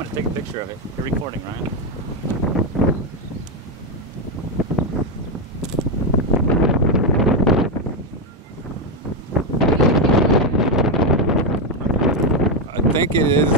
going to take a picture of it. You're recording, Ryan. I think it is